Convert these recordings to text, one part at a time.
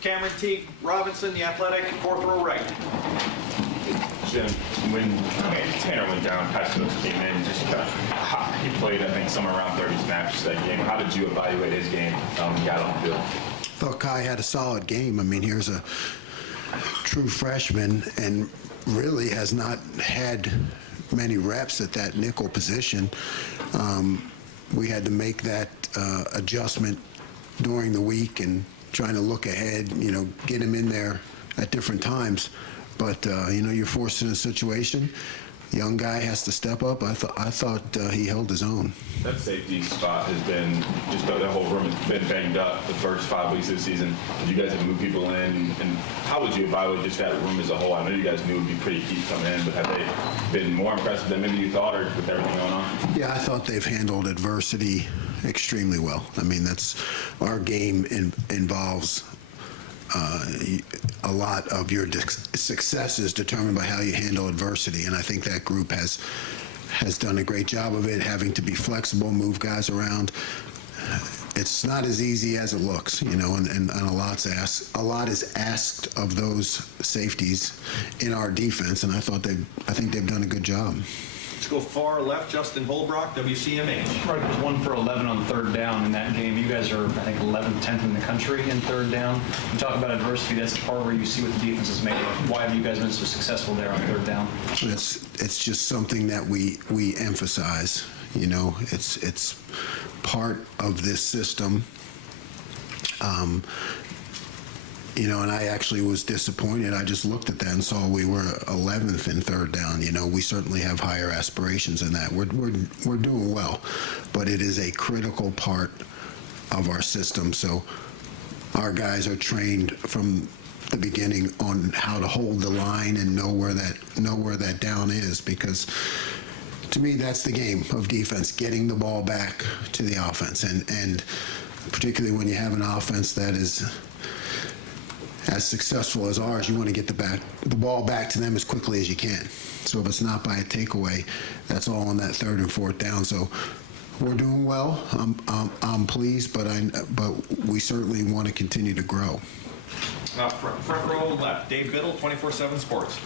Cameron T. Robinson, the athletic, fourth row right. Jim, when Tanner went down, Pat Stokes came in, he played, I think, somewhere around 30 snaps that game. How did you evaluate his game he got on the field? Thought Kai had a solid game. I mean, here's a true freshman and really has not had many reps at that nickel position. We had to make that adjustment during the week and trying to look ahead, get him in there at different times. But, you're forced in a situation. Young guy has to step up. I thought he held his own. That safety spot has been, just the whole room has been banged up the first 5 weeks of the season. Did you guys have moved people in? And how would you evaluate just that room as a whole? I know you guys knew it would be pretty key coming in, but have they been more impressive than maybe you thought, or with everything going on? Yeah, I thought they've handled adversity extremely well. I mean, that's our game involves a lot of your success is determined by how you handle adversity, and I think that group has done a great job of it, having to be flexible, move guys around. It's not as easy as it looks, and a lot is asked of those safeties in our defense, and I think they've done a good job. Let's go far left, Justin Holbrook, WCMH. Right, was 1 for 11 on third down in that game. You guys are, I think, 11th, 10th in the country in third down. You talk about adversity. That's the part where you see what the defense is made of. Why have you guys been so successful there on third down? It's just something that we emphasize. It's part of this system. And I actually was disappointed. I just looked at that and saw we were 11th in third down. We certainly have higher aspirations than that. We're doing well, but it is a critical part of our system. So our guys are trained from the beginning on how to hold the line and know where that down is, because to me that's the game of defense, getting the ball back to the offense, and particularly when you have an offense that is as successful as ours, you want to get the ball back to them as quickly as you can. So if it's not by a takeaway, that's all on that third and fourth down. So we're doing well. I'm pleased, but we certainly want to continue to grow. Front row left, Dave Biddle, 24/7 Sports.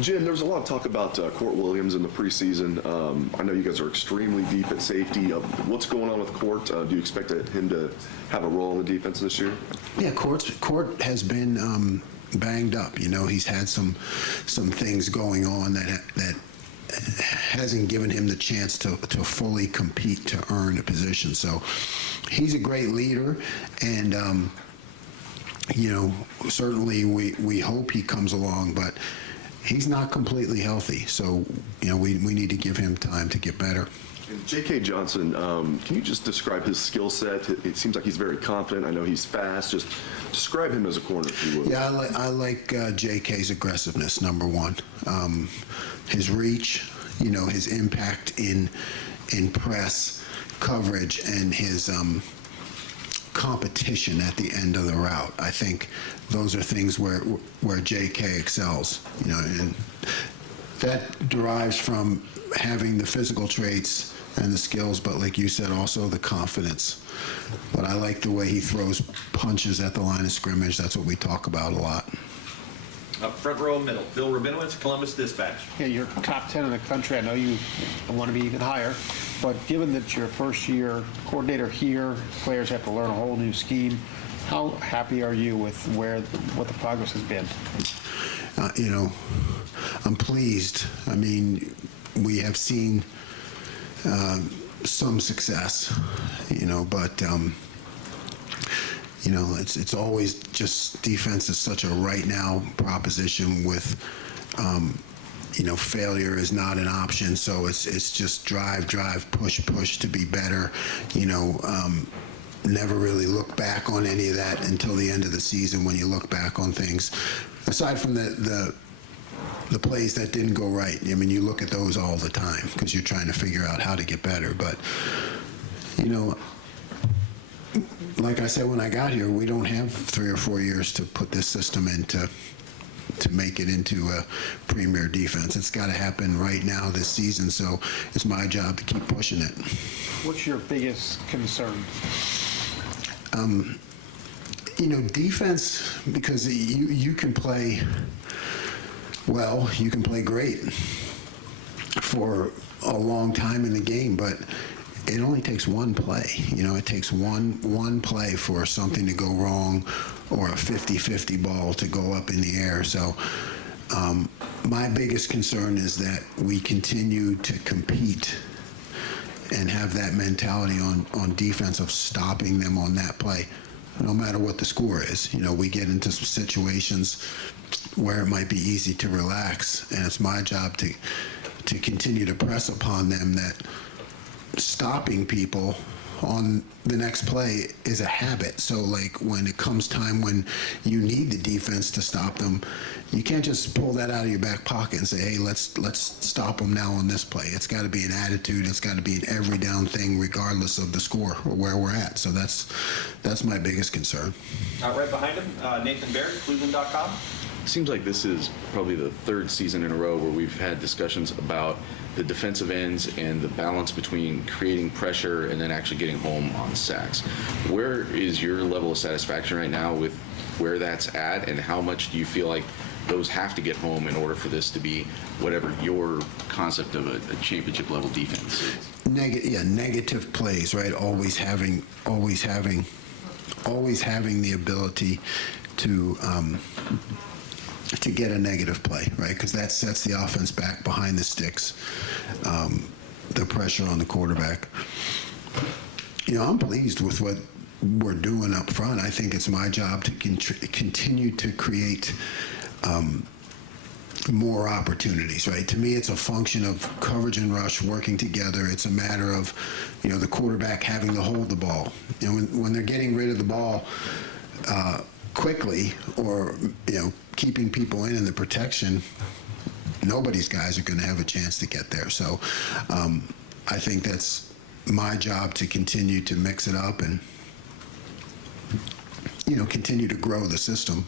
Jim, there was a lot of talk about Court Williams in the preseason. I know you guys are extremely deep at safety. What's going on with Court? Do you expect him to have a role in the defense this year? Yeah, Court has been banged up. He's had some things going on that hasn't given him the chance to fully compete to earn a position. So he's a great leader, and certainly we hope he comes along, but he's not completely healthy, so we need to give him time to get better. And J.K. Johnson, can you just describe his skill set? It seems like he's very confident. I know he's fast. Just describe him as a corner, if you would. Yeah, I like J.K.'s aggressiveness, number one. His reach, his impact in press coverage, and his competition at the end of the route. I think those are things where J.K. excels, and that derives from having the physical traits and the skills, but like you said, also the confidence. But I like the way he throws punches at the line of scrimmage. That's what we talk about a lot. Up front row middle, Bill Rabinowitz, Columbus Dispatch. Yeah, you're top 10 in the country. I know you want to be even higher, but given that you're first year coordinator here, players have to learn a whole new scheme. How happy are you with what the progress has been? I'm pleased. I mean, we have seen some success, but it's always just defense is such a right now proposition with, failure is not an option. So it's just drive, push to be better. Never really look back on any of that until the end of the season when you look back on things. Aside from the plays that didn't go right, I mean, you look at those all the time because you're trying to figure out how to get better. But, like I said when I got here, we don't have 3 or 4 years to put this system into to make it into a premier defense. It's got to happen right now this season, so it's my job to keep pushing it. What's your biggest concern? Defense, because you can play well, you can play great for a long time in the game, but it only takes one play. It takes one play for something to go wrong or a 50-50 ball to go up in the air. So my biggest concern is that we continue to compete and have that mentality on defense of stopping them on that play, no matter what the score is. We get into some situations where it might be easy to relax, and it's my job to continue to press upon them that stopping people on the next play is a habit. So like when it comes time when you need the defense to stop them, you can't just pull that out of your back pocket and say, hey, let's stop them now on this play. It's got to be an attitude. It's got to be an every down thing regardless of the score or where we're at. So that's my biggest concern. Right behind him, Nathan Baird, Cleveland.com. Seems like this is probably the third season in a row where we've had discussions about the defensive ends and the balance between creating pressure and then actually getting home on sacks. Where is your level of satisfaction right now with where that's at, and how much do you feel like those have to get home in order for this to be whatever your concept of a championship level defense is? Negative plays, right? Always having the ability to get a negative play, right? Because that sets the offense back behind the sticks, the pressure on the quarterback. I'm pleased with what we're doing up front. I think it's my job to continue to create more opportunities, right? To me, it's a function of coverage and rush working together. It's a matter of, the quarterback having to hold the ball. When they're getting rid of the ball quickly, or keeping people in the protection, nobody's guys are going to have a chance to get there. So I think that's my job to continue to mix it up and continue to grow the system.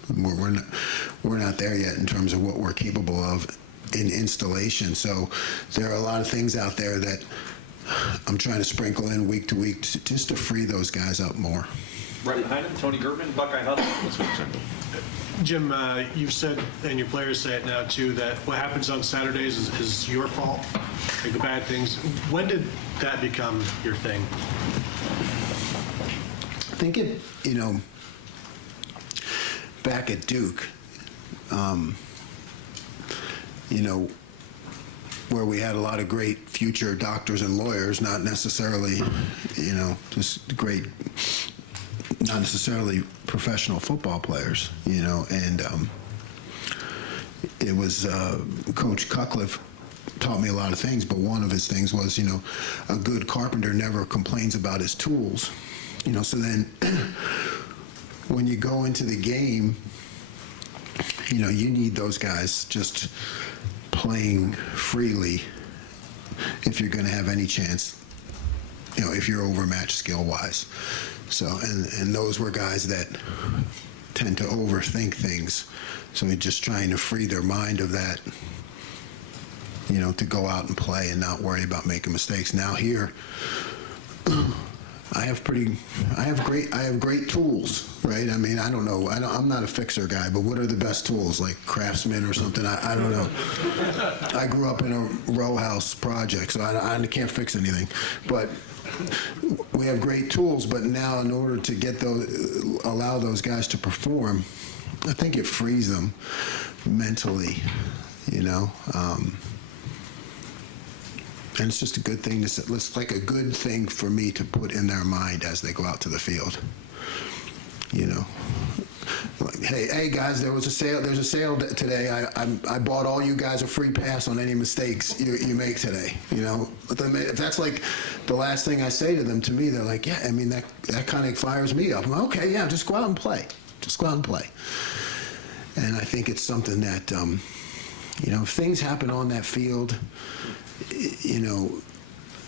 We're not there yet in terms of what we're capable of in installation. So there are a lot of things out there that I'm trying to sprinkle in week to week just to free those guys up more. Right behind him, Tony German, Buckeye Huddle. Jim, you've said, and your players say it now too, that what happens on Saturdays is your fault, like the bad things. When did that become your thing? I think it, back at Duke, where we had a lot of great future doctors and lawyers, not necessarily, just great, not necessarily professional football players, and it was Coach Cutcliffe taught me a lot of things, but one of his things was, a good carpenter never complains about his tools, so then when you go into the game, you need those guys just playing freely if you're going to have any chance, if you're overmatched skill-wise. So, and those were guys that tend to overthink things. So we're just trying to free their mind of that, to go out and play and not worry about making mistakes. Now here, I have great tools, right? I mean, I don't know. I'm not a fixer guy, but what are the best tools, like Craftsman or something? I don't know. I grew up in a row house project, so I can't fix anything. But we have great tools, but now in order to allow those guys to perform, I think it frees them mentally, and it's just a good thing it's like a good thing for me to put in their mind as they go out to the field. Like, hey guys, there's a sale today. I bought all you guys a free pass on any mistakes you make today. If that's like the last thing I say to them, to me they're like, yeah, I mean that kind of fires me up. I'm like, okay, yeah, just go out and play. And I think it's something that if things happen on that field,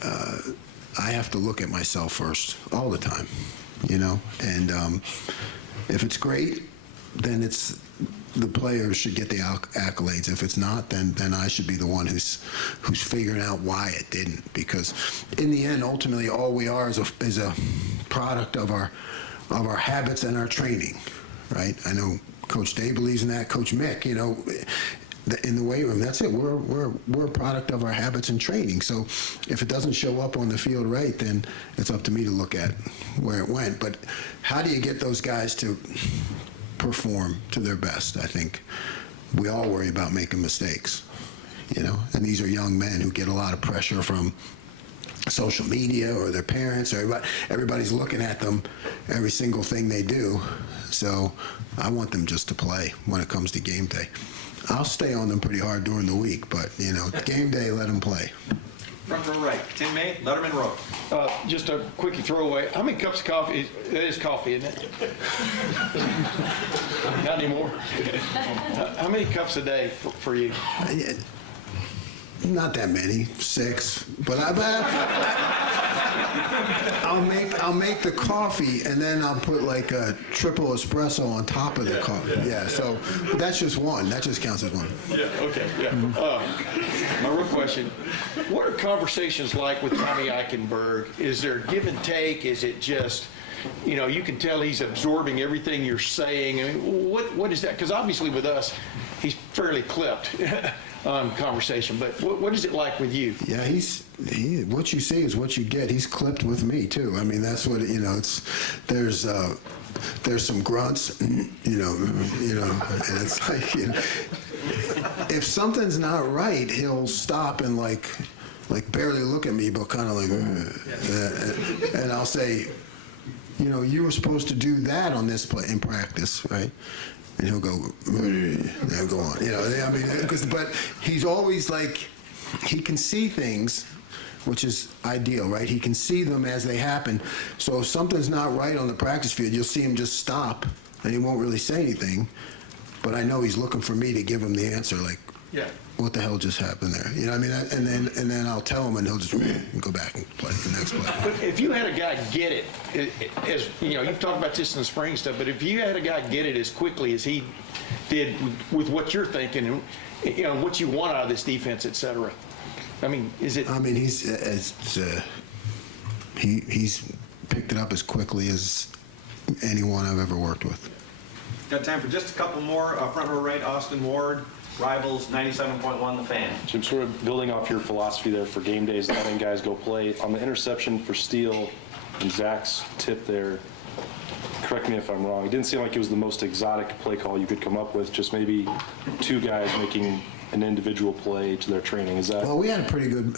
I have to look at myself first all the time, and if it's great, then it's the players should get the accolades. If it's not, then I should be the one who's figuring out why it didn't. Because in the end, ultimately, all we are is a product of our habits and our training. right? I know Coach Day believes in that. Coach Mick, in the weight room, that's it. We're a product of our habits and training. So if it doesn't show up on the field right, then it's up to me to look at where it went. But how do you get those guys to perform to their best? I think we all worry about making mistakes, and these are young men who get a lot of pressure from social media or their parents or everybody's looking at them every single thing they do. So I want them just to play when it comes to game day. I'll stay on them pretty hard during the week, but game day, let them play. Front row right, Tim May, Letterman Road. Just a quick throwaway. How many cups of coffee? It is coffee, isn't it? Not anymore. How many cups a day for you? Not that many, 6. But I'll make the coffee and then I'll put like a triple espresso on top of the coffee. Yeah. So that's just one. That just counts as one. Yeah. Okay. Yeah. My real question: what are conversations like with Tommy Eichenberg? Is there give and take? Is it just, you can tell he's absorbing everything you're saying? I mean, what is that? Because obviously with us, he's fairly clipped. Conversation, but what is it like with you? Yeah, what you see is what you get. He's clipped with me too. I mean, that's what there's some grunts, and it's like if something's not right, he'll stop and like barely look at me, but kind of like, and I'll say, you were supposed to do that on this play in practice, right? And he'll go, they'll go on. But he's always like, he can see things, which is ideal, right? He can see them as they happen. So if something's not right on the practice field, you'll see him just stop, and he won't really say anything. But I know he's looking for me to give him the answer, like, what the hell just happened there? And then I'll tell him, and he'll just go back and play the next play. But if you had a guy get it, as you've talked about this in the spring stuff, but if you had a guy get it as quickly as he did with what you're thinking, and what you want out of this defense, et cetera, I mean, is it? I mean, he's picked it up as quickly as anyone I've ever worked with. Got time for just a couple more. Front row right, Austin Ward, Rivals, 97.1 The Fan. Jim, sort of building off your philosophy there for game days, letting guys go play, on the interception for Steele and Zach's tip there, correct me if I'm wrong, it didn't seem like it was the most exotic play call you could come up with, just maybe 2 guys making an individual play to their training. Is that? Well, we had a pretty good,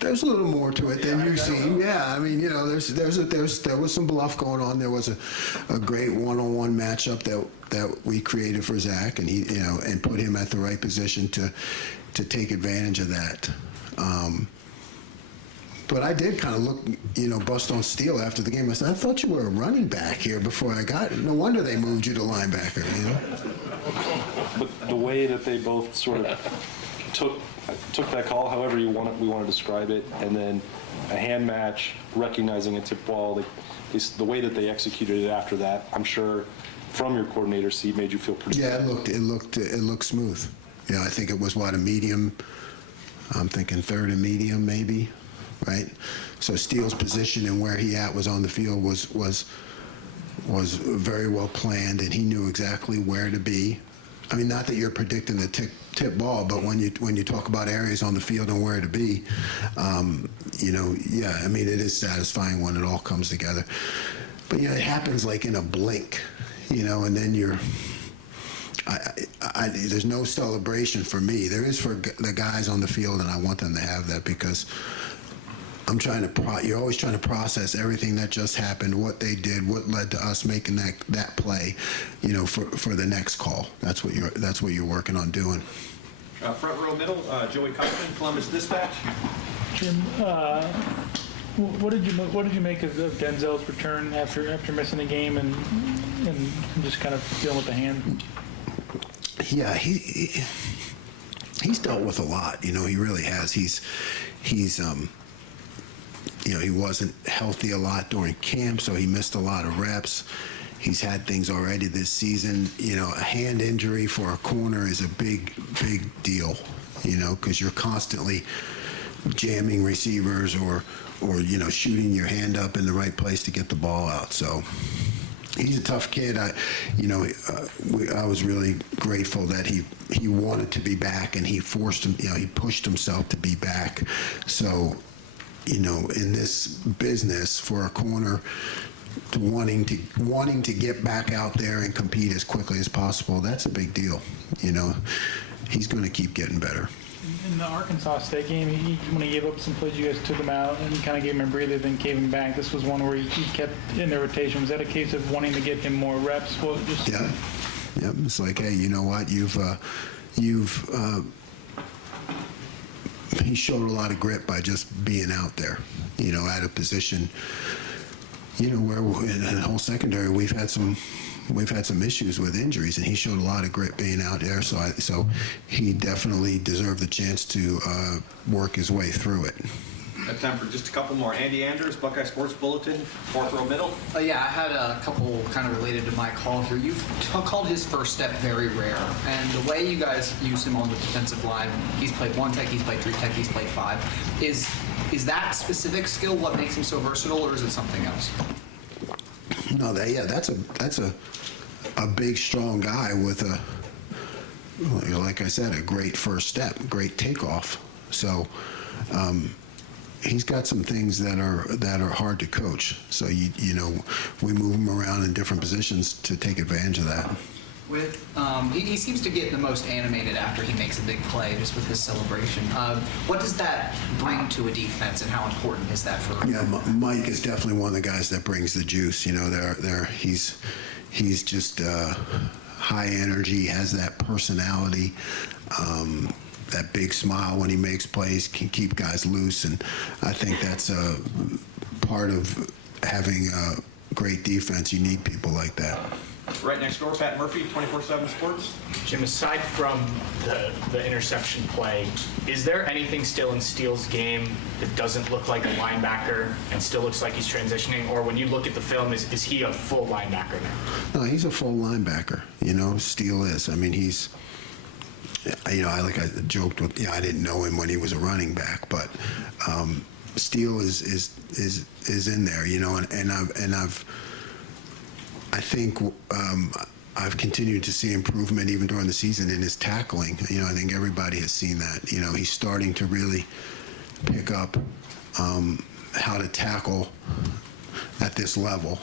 there's a little more to it than you've seen. Yeah, there was some bluff going on. There was a great one-on-one matchup that we created for Zach, and he, and put him at the right position to take advantage of that. But I did kind of look, bust on Steele after the game. I said, I thought you were a running back here before I got it. No wonder they moved you to linebacker, But the way that they both sort of took that call, however we want to describe it, and then a hand match, recognizing a tip ball, the way that they executed it after that, I'm sure from your coordinator seat made you feel pretty good. Yeah, it looked smooth. I think it was a medium. I'm thinking third and medium maybe, right? So Steele's position and where he was on the field was very well planned, and he knew exactly where to be. Not that you're predicting the tip ball, but when you talk about areas on the field and where to be, it is satisfying when it all comes together. But it happens like in a blink, and then there's no celebration for me. There is for the guys on the field, and I want them to have that because you're always trying to process everything that just happened, what they did, what led to us making that play, for the next call. That's what you're working on doing. Front row middle, Joey Kaufman, Columbus Dispatch. Jim, what did you make of Denzel's return after missing the game and just kind of dealing with the hand? Yeah, he's dealt with a lot. He really has. He's he wasn't healthy a lot during camp, so he missed a lot of reps. He's had things already this season. A hand injury for a corner is a big deal, because you're constantly jamming receivers or shooting your hand up in the right place to get the ball out. So he's a tough kid. I was really grateful that he wanted to be back, and he forced him. He pushed himself to be back. So, in this business, for a corner to wanting to get back out there and compete as quickly as possible, that's a big deal. He's going to keep getting better. In the Arkansas State game, when he gave up some plays, you guys took him out and kind of gave him a breather, then gave him back. This was one where he kept in the rotation. Was that a case of wanting to get him more reps? Yeah. It's like, hey, you know what? He showed a lot of grit by just being out there, at a position, where in the whole secondary we've had some issues with injuries, and he showed a lot of grit being out there. So he definitely deserved the chance to work his way through it. Got time for just a couple more. Andy Anders, Buckeye Sports Bulletin, fourth row middle. Yeah, I had a couple kind of related to my call here. You've called his first step very rare, and the way you guys use him on the defensive line, he's played 1 tech, he's played 3 tech, he's played 5. Is that specific skill what makes him so versatile, or is it something else? No, that's a big, strong guy with like I said, a great first step, great takeoff. So he's got some things that are hard to coach. So we move him around in different positions to take advantage of that. He seems to get the most animated after he makes a big play, just with his celebration. What does that bring to a defense, and how important is that for? Yeah, Mike is definitely one of the guys that brings the juice. He's just high energy, has that personality, that big smile when he makes plays, can keep guys loose, and I think that's a part of having a great defense. You need people like that. Right next door, Pat Murphy, 24/7 Sports. Jim, aside from the interception play, is there anything still in Steele's game that doesn't look like a linebacker and still looks like he's transitioning? Or when you look at the film, is he a full linebacker now? No, he's a full linebacker. Steele is. I mean, he's. I joked with. I didn't know him when he was a running back, but Steele is in there. I think I've continued to see improvement even during the season in his tackling. I think everybody has seen that. He's starting to really pick up how to tackle at this level,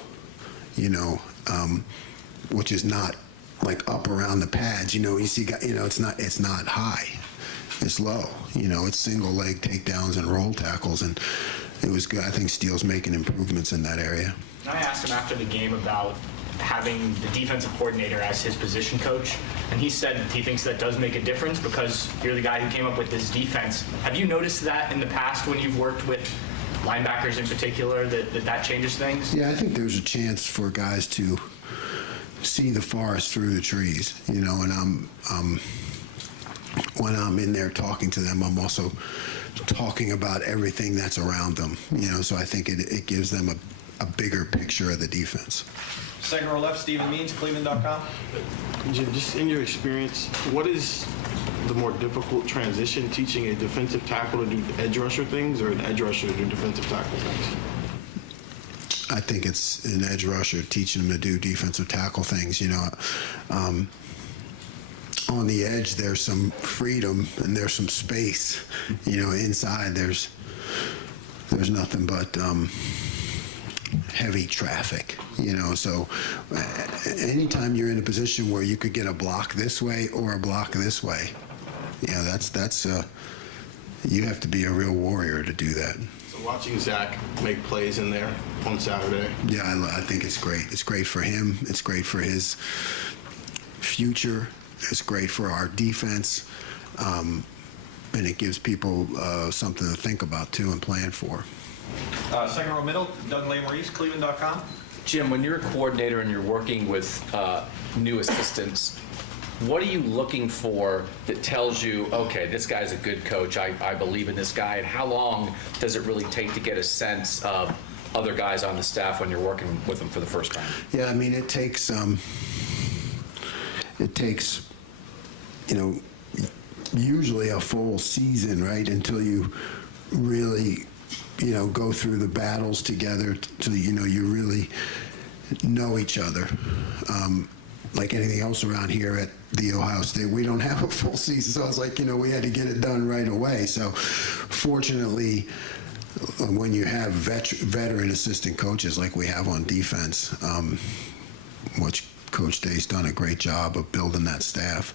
which is not like up around the pads. You see, it's not high. It's low. It's single leg takedowns and roll tackles, and it was good. I think Steele's making improvements in that area. I asked him after the game about having the defensive coordinator as his position coach, and he said he thinks that does make a difference because you're the guy who came up with this defense. Have you noticed that in the past when you've worked with linebackers in particular, that changes things? Yeah, I think there's a chance for guys to see the forest through the trees, and when I'm in there talking to them, I'm also talking about everything that's around them, so I think it gives them a bigger picture of the defense. Second row left, Stephen Means, Cleveland.com. Jim, just in your experience, what is the more difficult transition, teaching a defensive tackle to do edge rusher things or an edge rusher to do defensive tackle things? I think it's an edge rusher teaching them to do defensive tackle things. On the edge, there's some freedom and there's some space. Inside there's nothing but heavy traffic. So anytime you're in a position where you could get a block this way or a block this way, that's you have to be a real warrior to do that. So watching Zach make plays in there on Saturday. Yeah, I think it's great. It's great for him. It's great for his future. It's great for our defense. And it gives people something to think about, too, and plan for. Second row middle, Doug Lamorice, Cleveland.com. Jim, when you're a coordinator and you're working with new assistants, what are you looking for that tells you, okay, this guy's a good coach, I believe in this guy, and how long does it really take to get a sense of other guys on the staff when you're working with them for the first time? Yeah, I mean, it takes usually a full season, right, until you really, go through the battles together till, you really know each other. Like anything else around here at the Ohio State, we don't have a full season, so it's like, we had to get it done right away. So fortunately, when you have veteran assistant coaches like we have on defense, which Coach Day's done a great job of building that staff,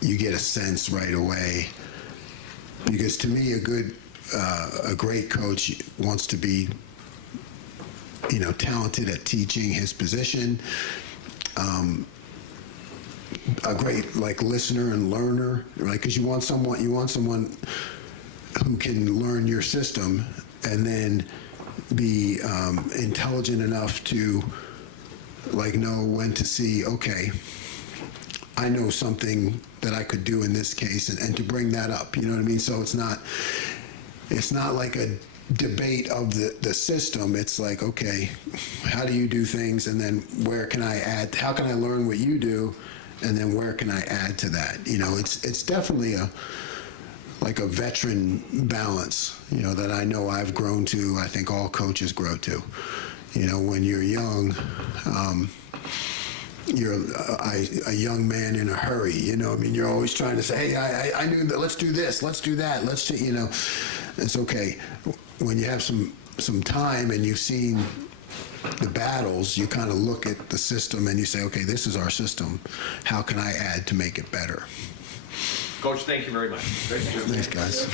you get a sense right away. Because to me, a great coach wants to be, talented at teaching his position, a great listener and learner, right? Because you want someone who can learn your system and then be intelligent enough to know when to see, okay, I know something that I could do in this case, and to bring that up, you know what I mean? So it's not like a debate of the system. It's like, okay, how do you do things, and then where can I add, how can I learn what you do, and then where can I add to that? It's definitely a veteran balance, that I know I've grown to, I think all coaches grow to. When you're young, you're a young man in a hurry, you're always trying to say, hey, I knew that, let's do this, let's do that, it's okay. When you have some time and you've seen the battles, you kind of look at the system and you say, okay, this is our system. How can I add to make it better? Coach, thank you very much. Thanks, guys.